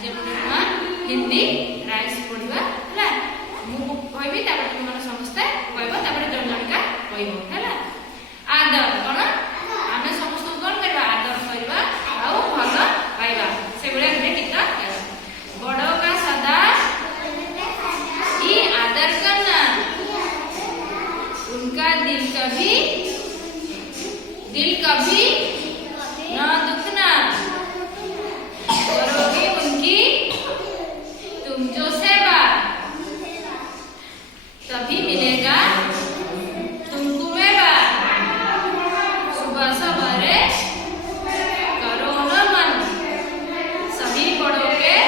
आज हम हिंदी राइम्स पढ़ा है मु कहबी तापर तुम माने समस्त कहबो तापर जन जन का कहबो हैला आदर कोन आमे समस्त कोन करबा आदर करबा आउ भलो पाइबा से बेले हम गीत बड़ो का सदा ही आदर करना उनका दिल कभी न दुखना करोगे उनकी तुम जो सेवा तभी मिलेगा तुमको मेवा सुबह सवेरे करो न मन सभी बड़ों के